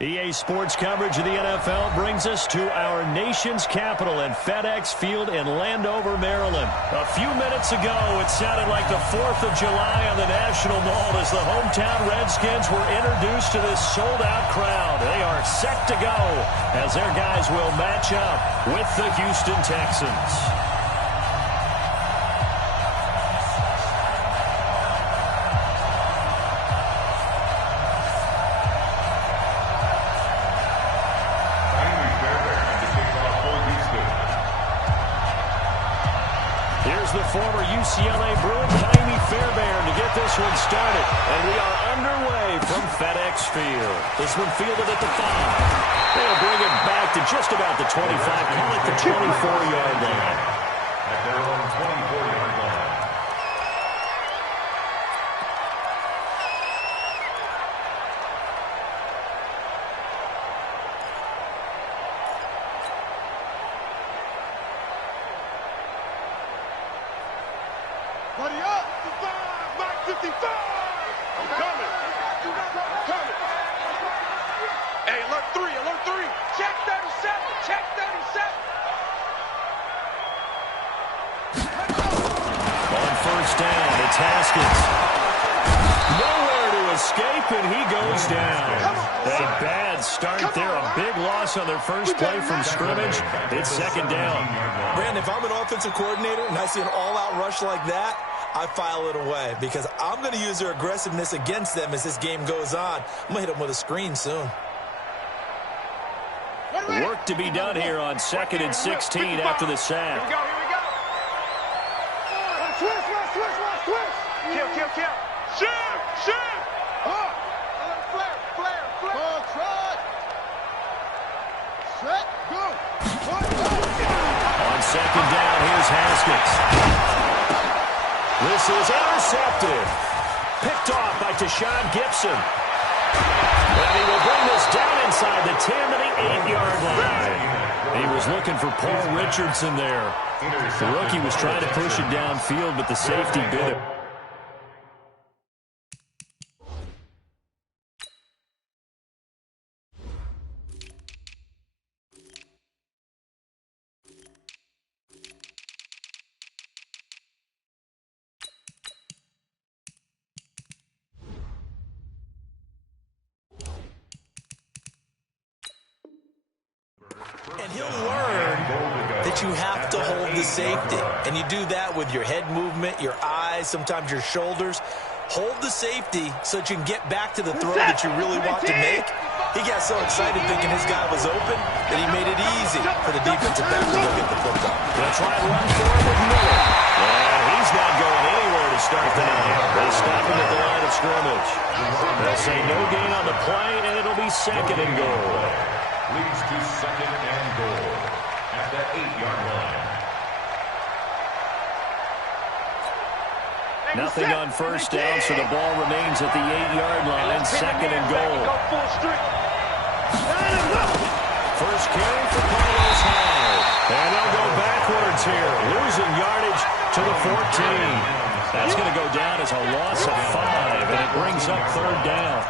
EA Sports coverage of the NFL brings us to our nation's capital at FedEx Field in Landover, Maryland. A few minutes ago, it sounded like the 4th of July on the National Mall as the hometown Redskins were introduced to this sold-out crowd. They are set to go as their guys will match up with the Houston Texans. The former UCLA Bruin, Jaime Fairbairn, to get this one started. And we are underway from FedEx Field. This one fielded at the 5. They'll bring it back to just about the 25, call it the 24-yard line. At their own 24-yard line. Buddy up! 55! Mike 55! I'm coming! Coming! Hey, alert 3! Alert 3! Check 37! Check 37! On first down, it's Haskins. Nowhere to escape, and he goes down. A bad start there. A big loss on their first play from scrimmage. It's second down. Brandon, if I'm an offensive coordinator and I see an all-out rush like that, I file it away because I'm going to use their aggressiveness against them as this game goes on. I'm going to hit them with a screen soon. Work to be done here on 2nd and 16 after the sack. Here we go, here we go. Switch. Kill. Shift. Flare. Ball trot. Set, go. On second down, here's Haskins. This is intercepted. Picked off by Tashawn Gibson. And he will bring this down inside the 10 to the 8-yard line. He was looking for Paul Richardson there. The rookie was trying to push it downfield, but the safety bit it. And he'll learn that you have to hold the safety. And you do that with your head movement, your eyes, sometimes your shoulders. Hold the safety so that you can get back to the throw that you really want to make. He got so excited thinking his guy was open that he made it easy for the defensive back to go get the football. They'll try and run for it with Miller. And he's not going anywhere to start the night. They stop him at the line of scrimmage. They'll say no gain on the play, and it'll be 2nd and goal. Leads to 2nd and goal at the 8-yard line. Nothing on first down, so the ball remains at the 8-yard line, 2nd and goal. First carry for Carlos Hyde. And they'll go backwards here, losing yardage to the 14. That's going to go down as a loss of 5, and it brings up 3rd down.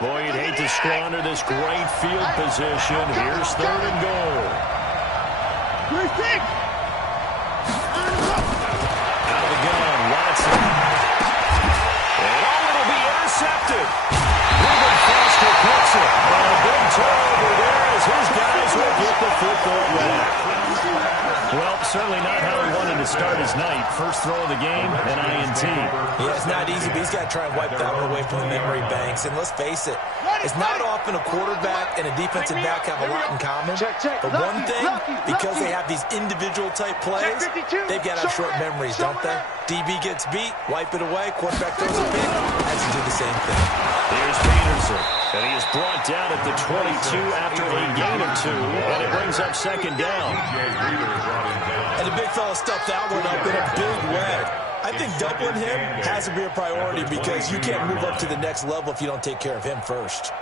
Boy, you'd hate to squander this great field position. Here's 3rd and goal. Out of the gun, Watson. And it'll be intercepted. Ruben Foster picks it. And a big turnover there as his guys will get the football back. Well, certainly not how he wanted to start his night. First throw of the game, an INT. Yeah, it's not easy, but he's got to try and wipe that one away from the memory banks. And let's face it, it's not often a quarterback and a defensive back have a lot in common. But one thing, because they have these individual type plays, they've got to have short memories, don't they? DB gets beat, wipe it away, quarterback throws a pick, has to do the same thing. Here's Peterson, and he is brought down at the 22 after a gain of 2, and it brings up 2nd down. And the big fella stuffed that one up in a big way. I think doubling him has to be a priority because you can't move up to the next level if you don't take care of him first.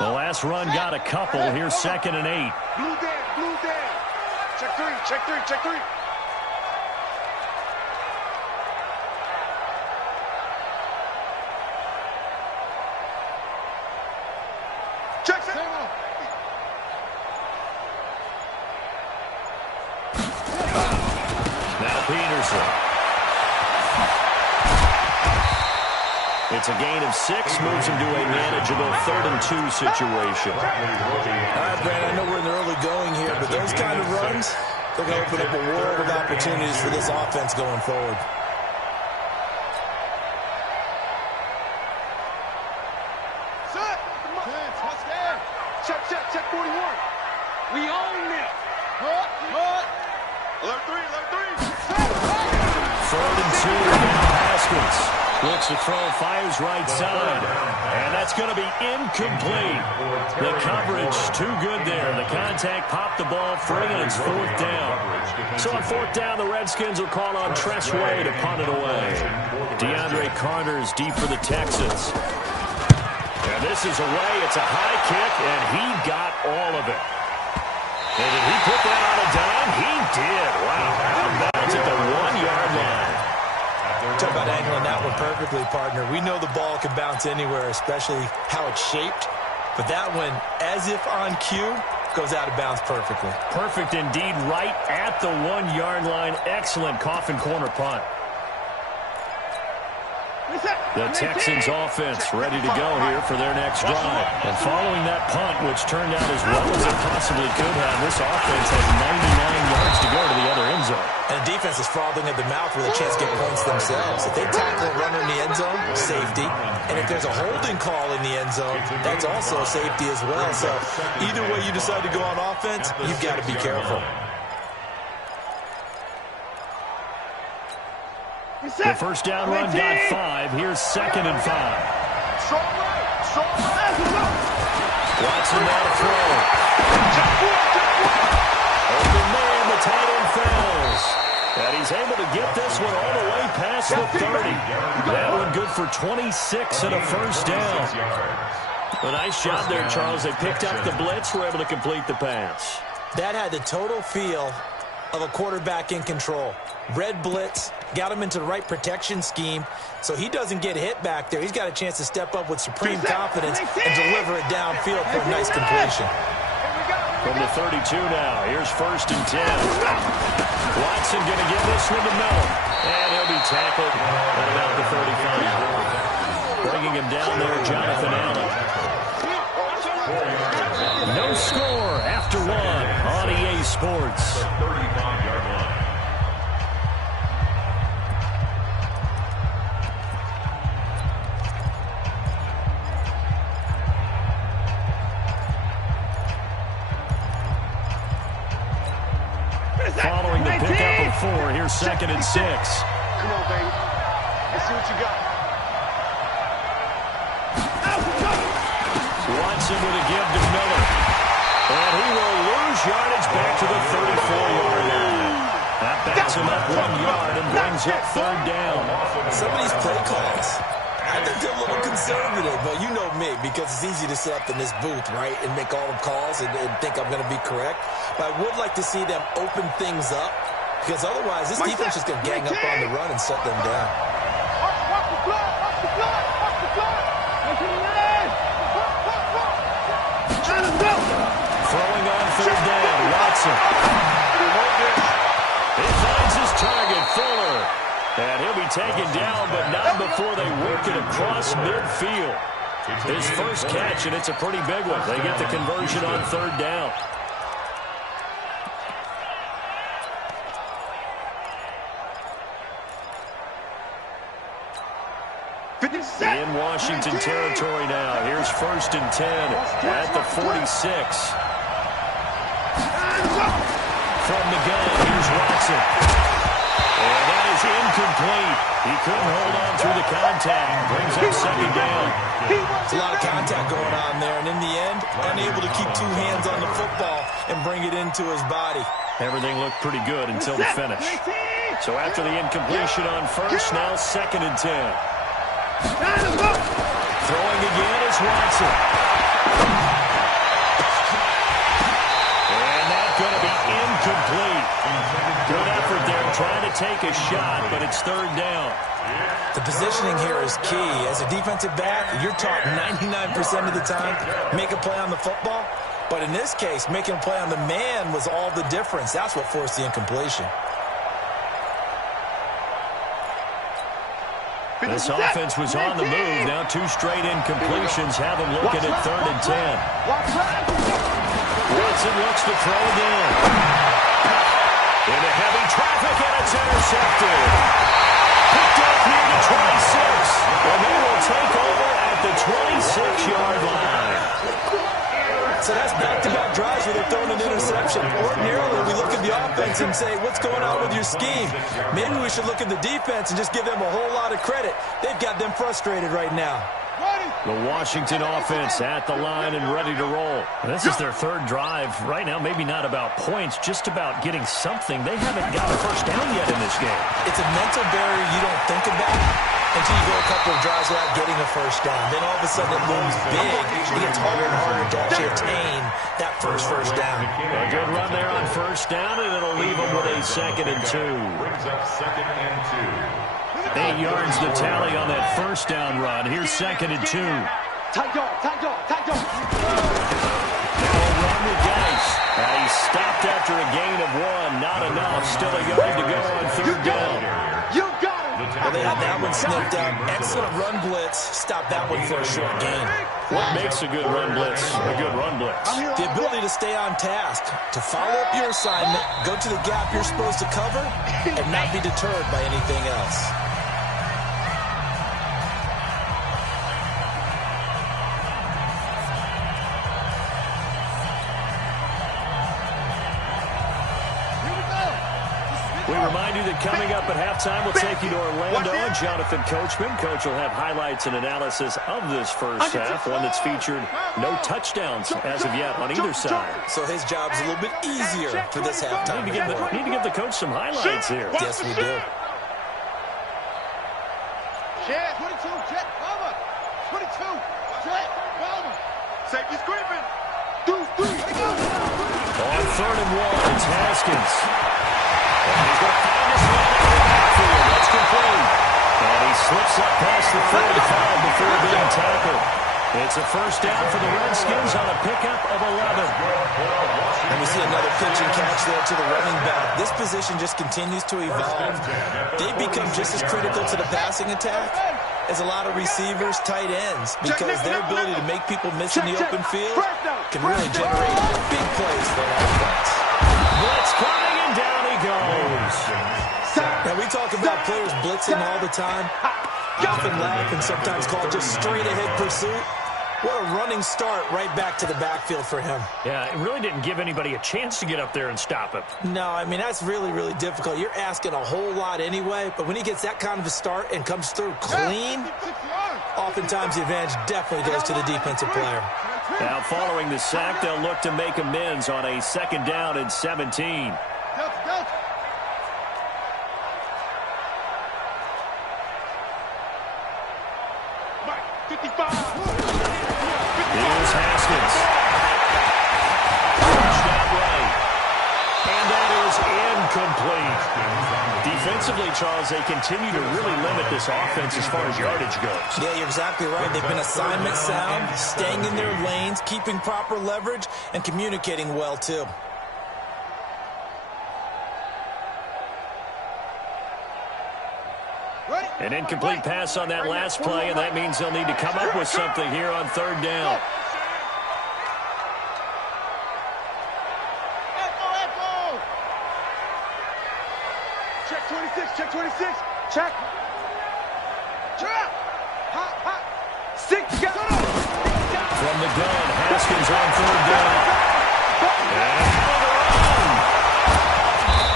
The last run got a couple. Here's 2nd and 8. Blue down. Check 3. Peterson. It's a gain of 6, moves him to a manageable 3rd-and-2 situation. All right, Brandon, I know we're in the early going here, but those kind of runs, they're going to open up a world of opportunities for this offense going forward. Check 41. We own it. Alert 3. 3rd-and-2, Haskins. Looks to throw, fires right side. And that's going to be incomplete. The coverage too good there. The contact popped the ball free, and it's 4th down. So on 4th down, the Redskins will call on Tress Way to punt it away. DeAndre Carter's deep for the Texans. And this is away. It's a high kick, and he got all of it. And did he put that on a dime? He did. Wow. Out of bounds at the 1-yard line. Talk about angling that one perfectly, partner. We know the ball can bounce anywhere, especially how it's shaped. But that one, as if on cue, goes out of bounds perfectly. Perfect indeed, right at the 1-yard line. Excellent coffin corner punt. The Texans offense ready to go here for their next drive. And following that punt, which turned out as well as it possibly could have, this offense has 99 yards to go to the other end zone. And the defense is frothing at the mouth with a chance to get points themselves. If they tackle a runner in the end zone, safety. And if there's a holding call in the end zone, that's also safety as well. So either way you decide to go on offense, you've got to be careful. The first down run got 5. Here's 2nd and 5. Watson now to throw. Open man, the tight end fails. And he's able to get this one all the way past the 30. That one good for 26 and a first down. A nice job there, Charles. They picked up the blitz, were able to complete the pass. That had the total feel of a quarterback in control. Red blitz, got him into the right protection scheme, so he doesn't get hit back there. He's got a chance to step up with supreme confidence and deliver it downfield for a nice completion. From the 32 now, here's 1st and 10. Watson going to give this one to Miller, and he'll be tackled at about the 35. Bringing him down there, Jonathan Allen. No score after 1 on EA Sports. Following the pickup of 4, here's 2nd and 6. Come on, baby. Let's see what you got. Watson with a give to Miller. And he will lose yardage back to the 34-yard line. That backs him up 1 yard and brings up 3rd down. Some of these play calls, I think they're a little conservative, but you know me, because it's easy to sit up in this booth, right, and make all the calls and think I'm going to be correct. But I would like to see them open things up, because otherwise this defense is going to gang up on the run and shut them down. Watch the blood. Throwing on 3rd down, Watson. He finds his target, Fuller. And he'll be taken down, but not before they work it across midfield. His first catch, and it's a pretty big one. They get the conversion on 3rd down. In Washington territory now. Here's 1st and 10 at the 46. From the gun, here's Watson. And that is incomplete. He couldn't hold on through the contact. Brings up 2nd down. There's a lot of contact going on there, and in the end, unable to keep 2 hands on the football and bring it into his body. Everything looked pretty good until the finish. So after the incompletion on 1st, now 2nd and 10. Throwing again is Watson. And that's going to be incomplete. Good effort there trying to take a shot, but it's 3rd down. The positioning here is key. As a defensive back, you're taught 99% of the time, make a play on the football. But in this case, making a play on the man was all the difference. That's what forced the incompletion. This offense was on the move. Now 2 straight incompletions have them looking at 3rd and 10. Watson looks to throw again. Into heavy traffic, and it's intercepted. Picked up near the 26. And they will take over at the 26-yard line. So that's back-to-back drives where they're throwing an interception. Ordinarily, we look at the offense and say, what's going on with your scheme? Maybe we should look at the defense and just give them a whole lot of credit. They've got them frustrated right now. The Washington offense at the line and ready to roll. This is their 3rd drive. Right now, maybe not about points, just about getting something. They haven't got a first down yet in this game. It's a mental barrier you don't think about until you go a couple of drives without getting a first down. Then all of a sudden it looms big. It gets harder and harder to actually attain that first down. A good run there on first down, and it'll leave them with a 2nd and 2. Brings up 2nd and 2. 8 yards the tally on that first down run. Here's 2nd and 2. Tight dog. Now a run with Geis. He stopped after a gain of 1. Not enough. Still a yard to go on 3rd down. You got it. Well, they had that one sniffed out. Excellent run blitz. Stop that one for a short gain. What makes a good run blitz a good run blitz? The ability to stay on task, to follow up your assignment, go to the gap you're supposed to cover, and not be deterred by anything else. We remind you that coming up at halftime, we'll take you to Orlando. Jonathan Coachman. Coach will have highlights and analysis of this first half, one that's featured no touchdowns as of yet on either side. So his job's a little bit easier for this halftime. Need to give the coach some highlights here. Yes, we do. Jet, 22, jet, cover. 22, jet, cover. Safety screaming. On 3rd and 1, it's Haskins. And he's going to find his way in the backfield. That's complete. And he slips up past the 45 before being tackled. It's a first down for the Redskins on a pickup of 11. And we see another pitch and catch there to the running back. This position just continues to evolve. They've become just as critical to the passing attack as a lot of receivers, tight ends, because their ability to make people miss in the open field can really generate big plays for an offense. Blitz coming, and down he goes. Now, we talk about players blitzing all the time. Often laugh and sometimes call it just straight-ahead pursuit. What a running start right back to the backfield for him. Yeah, it really didn't give anybody a chance to get up there and stop him. No, I mean, that's really, really difficult. You're asking a whole lot anyway, but when he gets that kind of a start and comes through clean, oftentimes the advantage definitely goes to the defensive player. Now, following the sack, they'll look to make amends on a 2nd down and 17. Here's Haskins. Pushed out right. And that is incomplete. Defensively, Charles, they continue to really limit this offense as far as yardage goes. Yeah, you're exactly right. They've been assignment sound, staying in their lanes, keeping proper leverage, and communicating well, too. An incomplete pass on that last play, and that means they'll need to come up with something here on 3rd down. Check 26, check 26, check. Check. Hot, hot. 6 got it. From the gun, Haskins on 3rd down.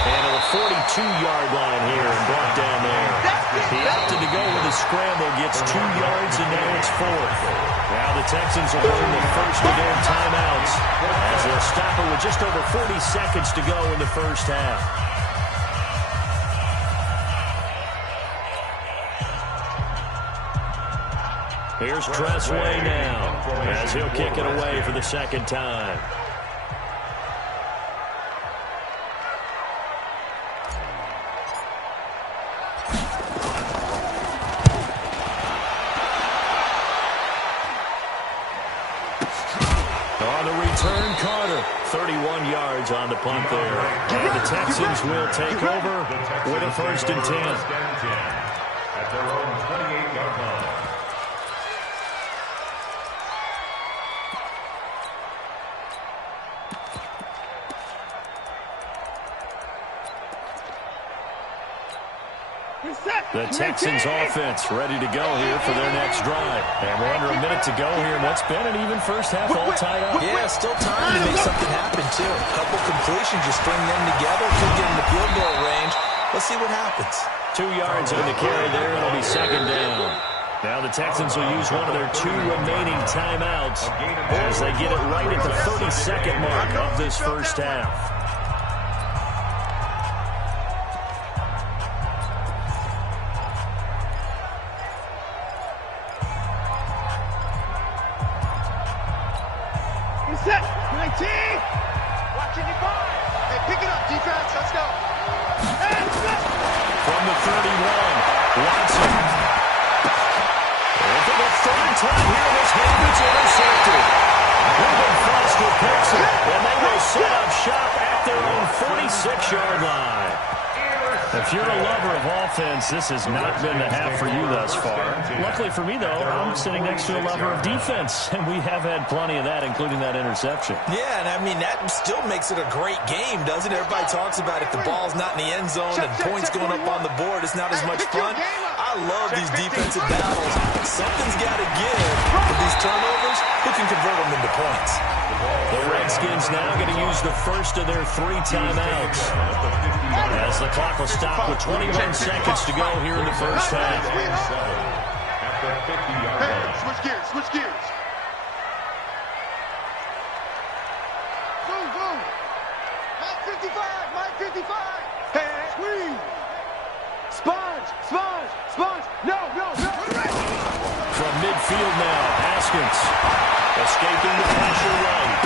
And a 42-yard line here and brought down there. He opted to go with a scramble, gets 2 yards, and now it's 4th. Now the Texans will burn the first of their timeouts as they'll stop it with just over 40 seconds to go in the first half. Here's Tressway now as he'll kick it away for the 2nd time. On the return, Carter, 31 yards on the punt there. And the Texans will take over with a 1st and 10. at their own 28-yard line. The Texans offense ready to go here for their next drive. And we're under a minute to go here in what's been an even first half, all tied up. Yeah, still time to make something happen, too. A couple completions, just string them together, could get in the field goal range. Let's see what happens. 2 yards on the carry there. It'll be second down. Now the Texans will use one of their 2 remaining timeouts as they get it right at the 30-second mark of this first half. Set. 19. Watching you fire. Hey, pick it up, defense. Let's go. And from the 31, Watson. And for the third time here, this game is intercepted. Ruben Foster picks it, and they will set up shop at their own 46-yard line. If you're a lover of offense, this has not been the half for you thus far. Luckily for me, though, I'm sitting next to a lover of defense, and we have had plenty of that, including that interception. Yeah, and I mean, that still makes it a great game, doesn't it? Everybody talks about if the ball's not in the end zone and points going up on the board, it's not as much fun. I love these defensive battles. Something's got to give for these turnovers. Who can convert them into points? The Redskins now going to use the first of their 3 timeouts as the clock will stop with 21 seconds to go here in the first half. At the 50-yard line. switch gears, switch gears. Boom, boom. Mike 55, Mike 55. Hey, squeeze. Sponge, sponge, sponge. No, no, no. From midfield now, Haskins escaping the pressure right.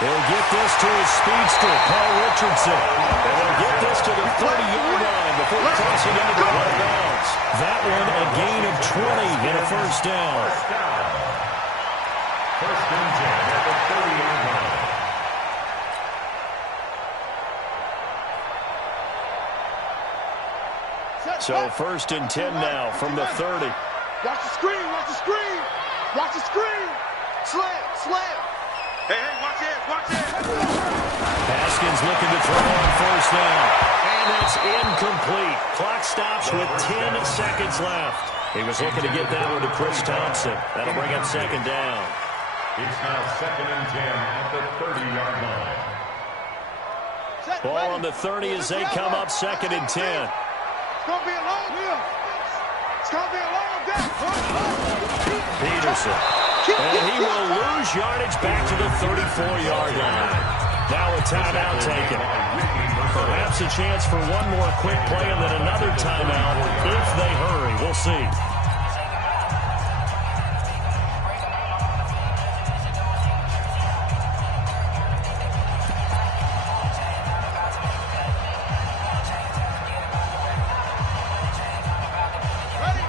He'll get this to his speedster, Paul Richardson. And he'll get this to the 30-yard line before crossing into the out of bounds. That one a gain of 20 and a first down. First and 10 at the 30-yard line. So first and 10 now from the 30. Watch the screen, watch the screen. Watch the screen. Slam, slam. Hey, watch it, watch it. Haskins looking to throw on first down. And it's incomplete. Clock stops with 10 seconds left. He was looking to get that one to Chris Thompson. That'll bring up second down. It's now second and 10 at the 30-yard line. Ball on the 30 as they come up second and 10. It's going to be a long deal. It's going to be a long day. Peterson. And he will lose yardage back to the 34-yard line. Now a timeout taken. Perhaps a chance for one more quick play and then another timeout if they hurry. We'll see. Ready?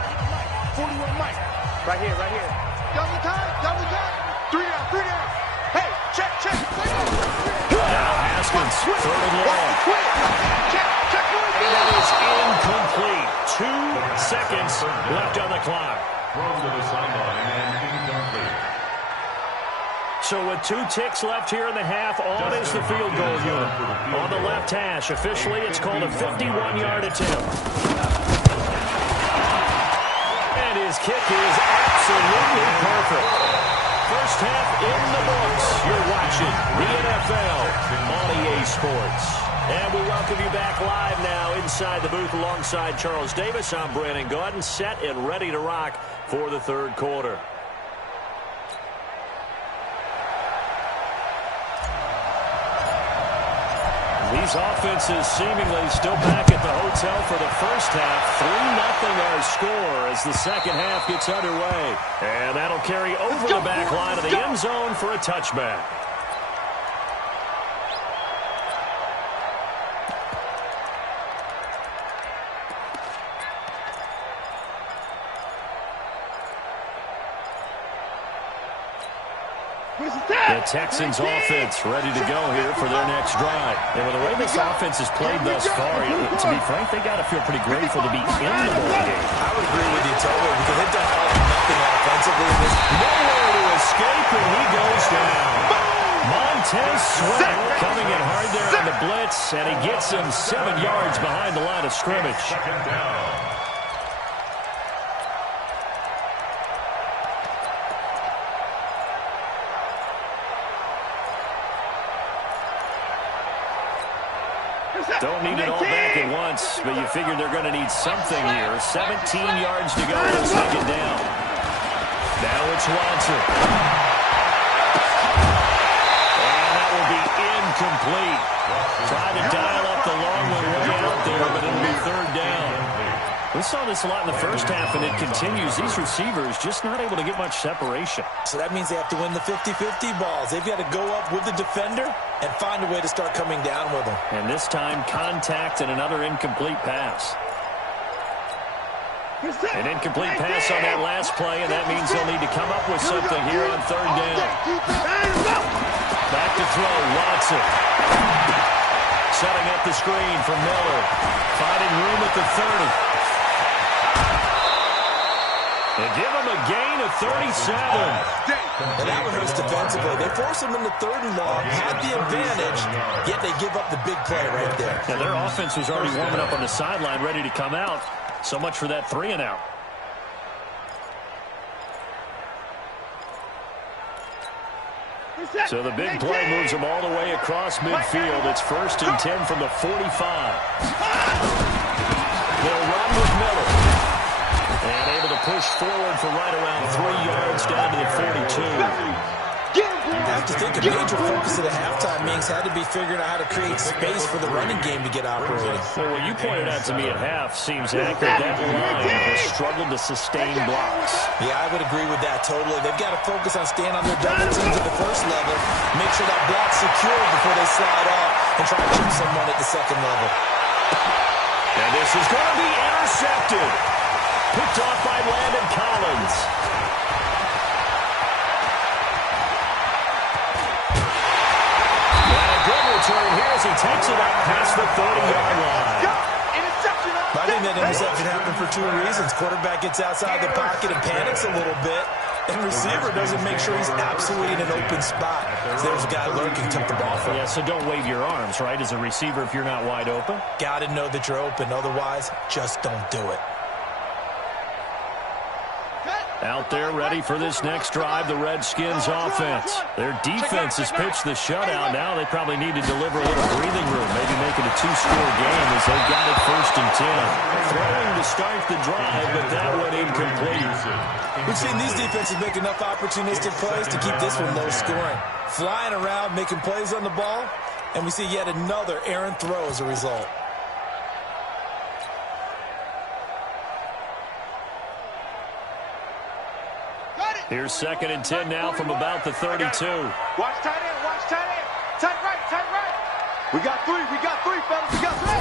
41 Mike. Right here, right here. Double time, double time. 3 down, 3 down. Hey, check, check. Now Haskins, third and long. Check, check. And it is incomplete. 2 seconds left on the clock. Thrown to the sideline and incomplete. So with 2 ticks left here in the half, on is the field goal unit. On the left hash, officially it's called a 51-yard attempt. And his kick is absolutely perfect. First half in the books. You're watching the NFL on EA Sports. And we welcome you back live now inside the booth alongside Charles Davis. I'm Brandon Gaudin, set and ready to rock for the third quarter. These offenses seemingly still back at the hotel for the first half. 3-0 our score as the second half gets underway. And that'll carry over the back line of the end zone for a touchback. The Texans offense ready to go here for their next drive. And with the way this offense has played thus far, to be frank, they got to feel pretty grateful to be in the ball game. I would agree with you totally because they've done all or nothing offensively in this. Nowhere to escape, and he goes down. Montez Sweat coming in hard there on the blitz, and he gets him 7 yards behind the line of scrimmage. Second down. Don't need it all back at once, but you figure they're going to need something here. 17 yards to go on second down. Now it's Watson. And that will be incomplete. Try to dial up the long one way out there, but it'll be third down. We saw this a lot in the first half, and it continues. These receivers just not able to get much separation. So that means they have to win the 50-50 balls. They've got to go up with the defender and find a way to start coming down with them. And this time, contact and another incomplete pass. An incomplete pass on that last play, and that means they'll need to come up with something here on third down. Back to throw, Watson. Setting up the screen for Miller. Finding room at the 30. They give him a gain of 37. And that one hurts defensively. They force him into third and long, had the advantage, yet they give up the big play right there. Now, their offense was already warming up on the sideline, ready to come out. So much for that 3 and out. So the big play moves them all the way across midfield. It's 1st and 10 from the 45. They'll run with Miller. And able to push forward for right around 3 yards down to the 42. I have to think a major focus of the halftime meetings had to be figuring out how to create space for the running game to get operating. Well, what you pointed out to me at half seems accurate. That line has struggled to sustain blocks. Yeah, I would agree with that totally. They've got to focus on staying on their double teams at the first level, make sure that block's secure before they slide off and try to chip someone at the second level. And this is going to be intercepted. Picked off by Landon Collins. And a good return here as he takes it up past the 30-yard line. I think that interception happened for 2 reasons. Quarterback gets outside the pocket and panics a little bit, and receiver doesn't make sure he's absolutely in an open spot. So there's a guy lurking, took the ball from him. Yeah, so don't wave your arms, right, as a receiver if you're not wide open? Got to know that you're open. Otherwise, just don't do it. Out there ready for this next drive, the Redskins offense. Their defense has pitched the shutout. Now they probably need to deliver a little breathing room, maybe make it a 2-score game as they've got it 1st and 10. Throwing to start the drive, but that one incomplete. We've seen these defenses make enough opportunistic plays to keep this one low scoring. Flying around, making plays on the ball, and we see yet another errant throw as a result. Here's 2nd and 10 now from about the 32. Watch tight end, watch tight end. Tight right, tight right. We got 3, fellas, we got 3.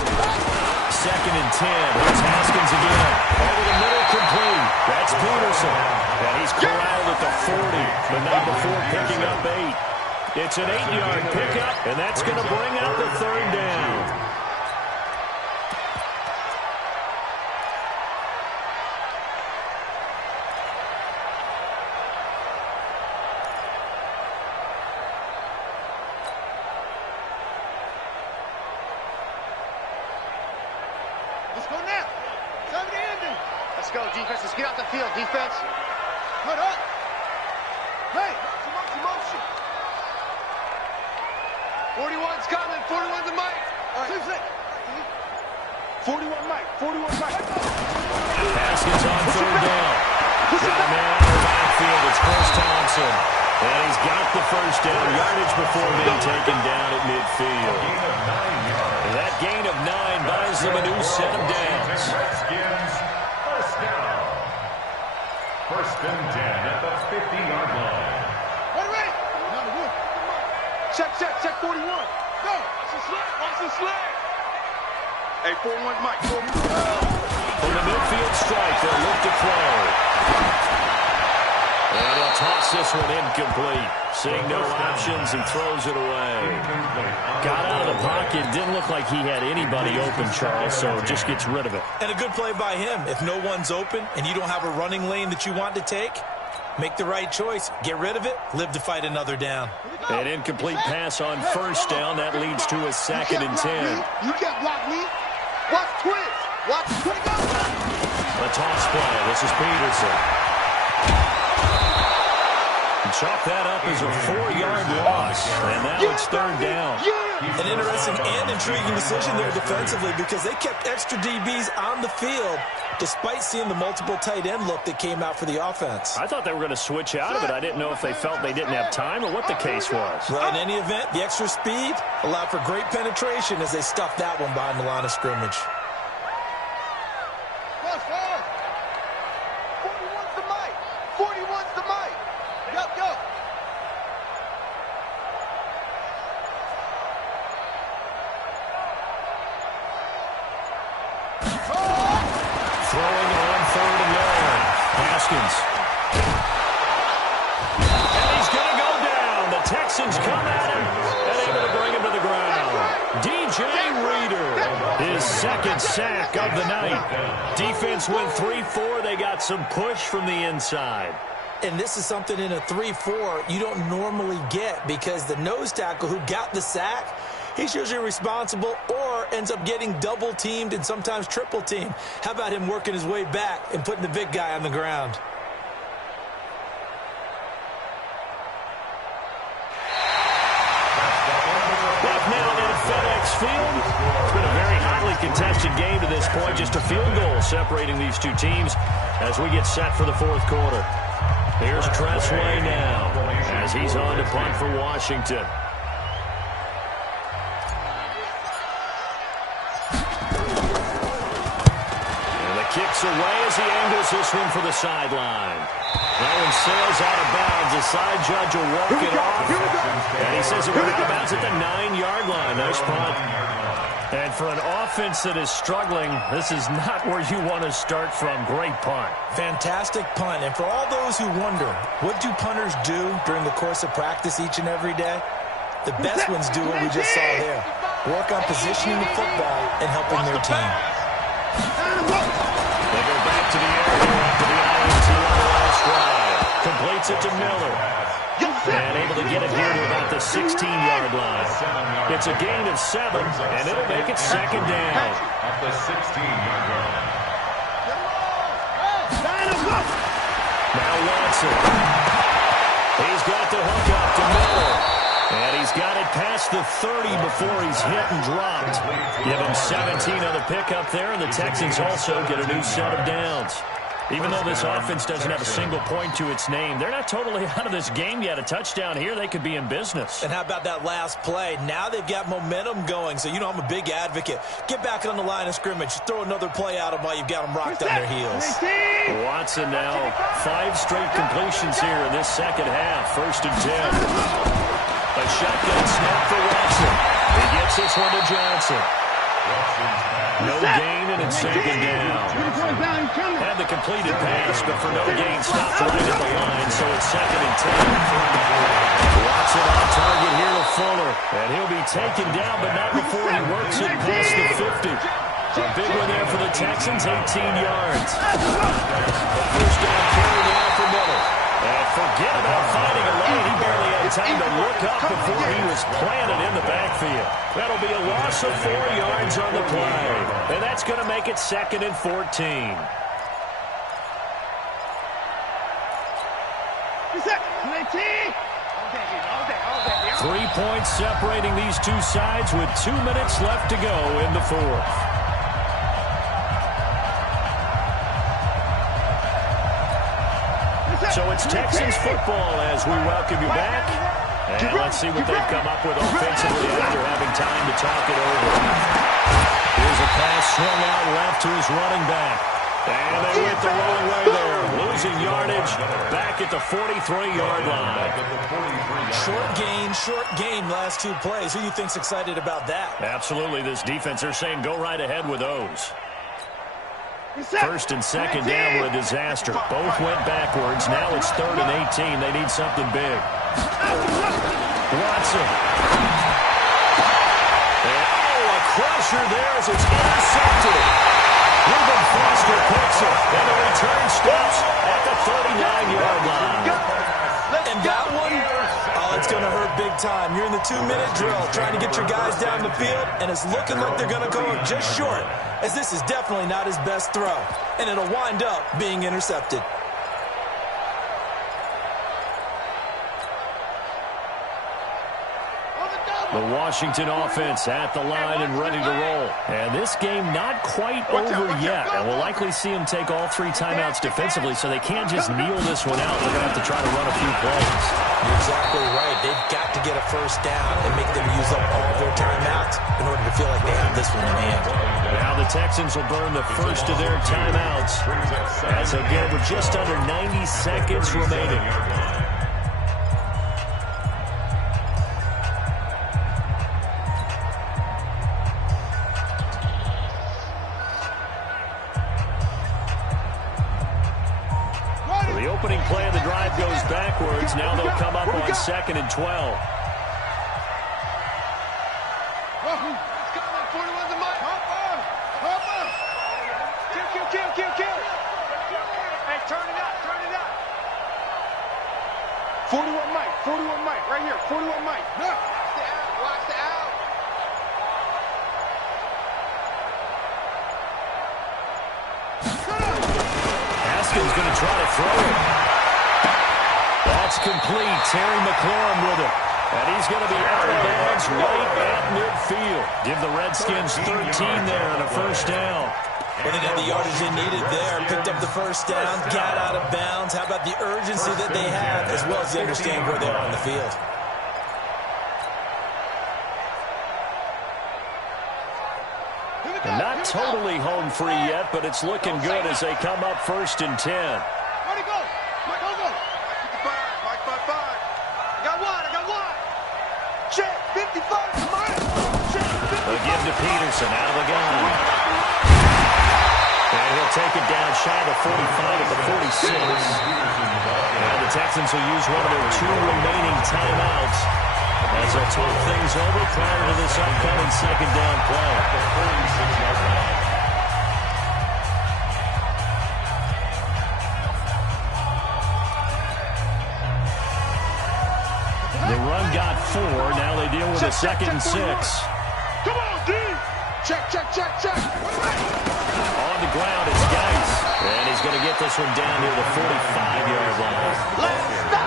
2nd and 10. Here's Haskins again. Over the middle, complete. That's Peterson. And he's corralled at the 40, but not before picking up 8. It's an 8-yard pickup, and that's going to bring out the 3rd down. Let's go, defense. Let's get out the field, defense. Put up. Hey, some motion. 41's coming. 41's the mic. All right. 41 mic. 41 mic. Haskins on 3rd down. Got a man in the backfield. It's Chris Thompson. And he's got the 1st down. Yardage before being taken down at midfield. And that gain of 9 buys them a new set of downs. Redskins, 1st down. 1st and 10 at the 50-yard line. Ready. Check 41. Go. Watch the slide. Hey, 41's Mike. From the midfield strike, they'll look to throw. And he'll toss this one incomplete. Seeing no options, he throws it away. Got out of the pocket. Didn't look like he had anybody open, Charles, so just gets rid of it. And a good play by him. If no one's open and you don't have a running lane that you want to take, make the right choice. Get rid of it. Live to fight another down. An incomplete pass on first down. That leads to a 2nd and 10. You can't block me. Watch twist. Watch twist. The toss play. This is Peterson. Chalk that up as a 4-yard loss, and now it's 3rd down. An interesting and intriguing decision there defensively because they kept extra DBs on the field despite seeing the multiple tight end look that came out for the offense. I thought they were going to switch out of it. I didn't know if they felt they didn't have time or what the case was. Well, in any event, the extra speed allowed for great penetration as they stuffed that one behind the line of scrimmage. 41's the mic. 41's the mic. Go. Throwing on 3rd and long. Haskins. And he's going to go down. The Texans come at him and able to bring him to the ground. DJ Reader, his 2nd sack of the night. Defense went 3-4. They got some push from the inside. And this is something in a 3-4 you don't normally get because the nose tackle who got the sack, he's usually responsible or ends up getting double-teamed and sometimes triple-teamed. How about him working his way back and putting the big guy on the ground? Back now in FedEx Field. It's been a very hotly contested game to this point. Just a field goal separating these two teams as we get set for the 4th quarter. Here's Tressway now as he's on to punt for Washington. And the kick's away as he angles this one for the sideline. That one sails out of bounds. The side judge will walk it off. And he says it went out of bounds at the 9-yard line. Nice punt. And for an offense that is struggling, this is not where you want to start from. Great punt. Fantastic punt. And for all those who wonder, what do punters do during the course of practice each and every day? The best ones do what we just saw there. Work on positioning the football and helping their team. They go back to the air here after the INT on the last drive. Completes it to Miller. And able to get it here to about the 16-yard line. It's a gain of 7, and it'll make it 2nd down. At the 16-yard line. Now Watson. He's got the hook up to Miller. And he's got it past the 30 before he's hit and dropped. Give him 17 on the pickup there, and the Texans also get a new set of downs. Even though this offense doesn't have a single point to its name, they're not totally out of this game yet. A touchdown here, they could be in business. And how about that last play? Now they've got momentum going, so you know I'm a big advocate. Get back on the line of scrimmage. Throw another play at them while you've got them rocked on their heels. Watson now 5 straight completions here in this 2nd half. 1st and 10. A shotgun snap for Watson. He gets this one to Johnson. No gain, and it's 2nd down. Had the completed pass, but for no gain, stopped right at the line, so it's 2nd and 10. Watson on target here to Fuller, and he'll be taken down, but not before he works it past the 50. A big one there for the Texans, 18 yards. The 1st down carry now for Miller. And forget about finding a lane. He barely had time to look up before he was planted in the backfield. That'll be a loss of 4 yards on the play. And that's going to make it 2nd and 14. Three points separating these two sides with 2 minutes left to go in the 4th. So it's Texans football as we welcome you back. And let's see what they've come up with offensively after having time to talk it over. Here's a pass swung out left to his running back. And they went the wrong way there. Losing yardage back at the 43-yard line. Short gain, last 2 plays. Who do you think's excited about that? Absolutely. This defense, they're saying go right ahead with those. First and second down were a disaster. Both went backwards. Now it's 3rd and 18. They need something big. Watson. And, a crusher there as it's intercepted. Reuben Foster picks it, and the return stops at the 39-yard line. And that one, it's going to hurt big time. You're in the 2-minute drill trying to get your guys down the field, and it's looking like they're going to go just short, as this is definitely not his best throw, and it'll wind up being intercepted. The Washington offense at the line and ready to roll. And this game not quite over yet. And we'll likely see them take all 3 timeouts defensively, so they can't just kneel this one out. They're going to have to try to run a few plays. You're exactly right. They've got to get a first down and make them use up all their timeouts in order to feel like they have this one in hand. Now the Texans will burn the first of their timeouts as again with just under 90 seconds remaining. The opening play of the drive goes backwards. Now they'll come up on 2nd and 12. Kill. Hey, turn it up. 41 Mike, right here. 41 Mike. Watch the out. Haskins going to try to throw it. That's complete. Terry McLaurin with it. And he's going to be out of bounds right at midfield. Give the Redskins 13 there on a first down. Well, they got the yardage they needed there. Picked up the first down, got out of bounds. How about the urgency that they have, as well as the understanding where they are on the field? And not totally home free yet, but it's looking good as they come up 1st and 10. Where'd he go? Mike, hold on. 55. I got one. Check, 55. Mike. The give to Peterson out of the gun. And he'll take it down shy of the 45 at the 46. And the Texans will use one of their 2 remaining timeouts as they'll talk things over prior to this upcoming 2nd down play. The run got 4. Now they deal with a 2nd and 6. Come on, D. Check. On the ground, it's Geis. And he's going to get this one down near the 45-yard line.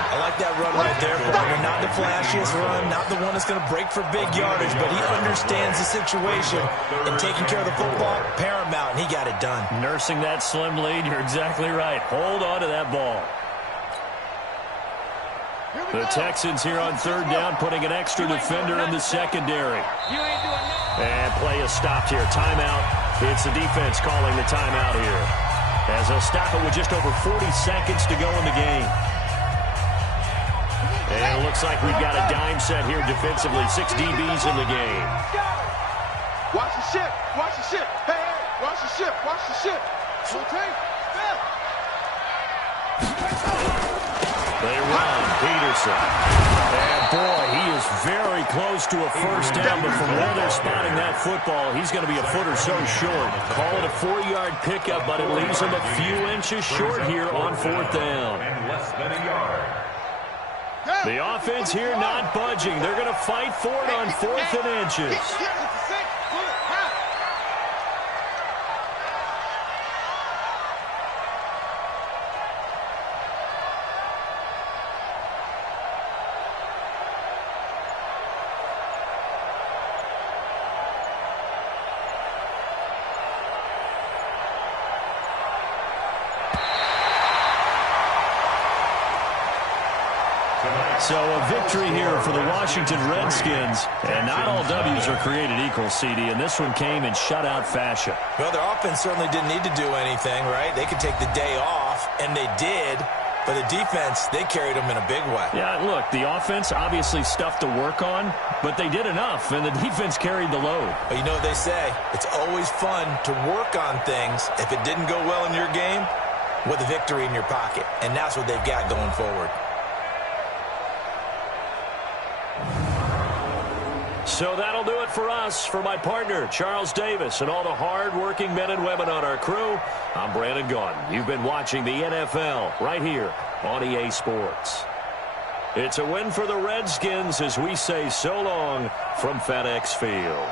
I like that run right there, partner. Not the flashiest run, not the one that's going to break for big yardage, but he understands the situation, and taking care of the football, paramount, and he got it done. Nursing that slim lead, you're exactly right. Hold on to that ball. The Texans here on 3rd down, putting an extra defender in the secondary. And play is stopped here. Timeout. It's the defense calling the timeout here, as they'll stop it with just over 40 seconds to go in the game. And it looks like we've got a dime set here defensively. 6 DBs in the game. Watch the ship. Hey, watch the ship. Okay. They run. Peterson. And boy, he is very close to a first down, but from where they're spotting that football, he's going to be a foot or so short. Call it a 4-yard pickup, but it leaves him a few inches short here on 4th down. And less than a yard. The offense here not budging. They're going to fight for it on 4th and inches. So a victory here for the Washington Redskins. And not all W's are created equal, CD, and this one came in shutout fashion. Well, their offense certainly didn't need to do anything, right? They could take the day off, and they did. But the defense, they carried them in a big way. Yeah, look, the offense, obviously stuff to work on, but they did enough, and the defense carried the load. But you know what they say? It's always fun to work on things if it didn't go well in your game with a victory in your pocket. And that's what they've got going forward. So that'll do it for us. For my partner, Charles Davis, and all the hard-working men and women on our crew, I'm Brandon Gaudin. You've been watching the NFL right here on EA Sports. It's a win for the Redskins as we say so long from FedEx Field.